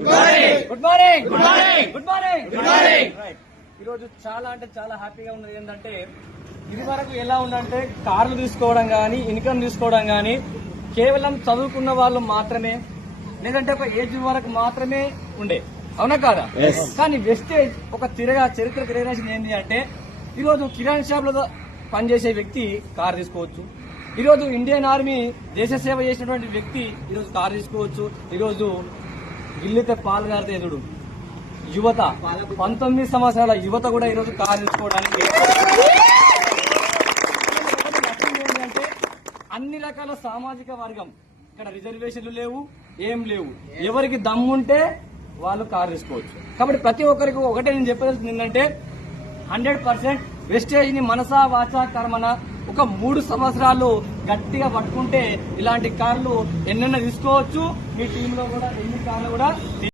Good morning good morning good morning good morning right. ఈరోజు చాలా అంటే చాలా హ్యాపీగా ఉన్నది ఏంటంటే ఇది వరకు ఎలా ఉందంటే కార్లు తీసుకోవడం కానీ ఇన్కమ్ తీసుకోవడం కానీ కేవలం చదువుకున్న వాళ్ళు మాత్రమే లేదంటే ఒక ఏజ్ వరకు మాత్రమే ఉండే, అవునా కాదా? కానీ వెస్టేజ్ ఒక చరిత్ర తిరగరాసింది ఏంటి అంటే ఈరోజు కిరాణా షాప్ లో పనిచేసే వ్యక్తి కార్ తీసుకోవచ్చు, ఈరోజు ఇండియన్ ఆర్మీ దేశ సేవ చేసినటువంటి వ్యక్తి ఈరోజు కార్ తీసుకోవచ్చు, ఈరోజు గిల్లితే పాల్గారితే ఎదుడు యువత 19 సంవత్సరాల యువత కూడా ఈరోజు కార్ తీసుకోవడానికి ఏంటంటే అన్ని రకాల సామాజిక వర్గం ఇక్కడ రిజర్వేషన్లు లేవు, ఏం లేవు, ఎవరికి దమ్ముంటే వాళ్ళు కార్ తీసుకోవచ్చు. కాబట్టి ప్రతి ఒక్కరికి ఒకటే నేను చెప్పాల్సింది ఏంటంటే 100% వెస్టేజ్ ని మనసా వాచా కర్మన ఒక 3 సంవత్సరాలు గట్టిగా పట్టుకుంటే ఇలాంటి కార్లు ఎన్నెన్న తీసుకోవచ్చు. మీ టీంలో కూడా ఎన్ని కార్లు కూడా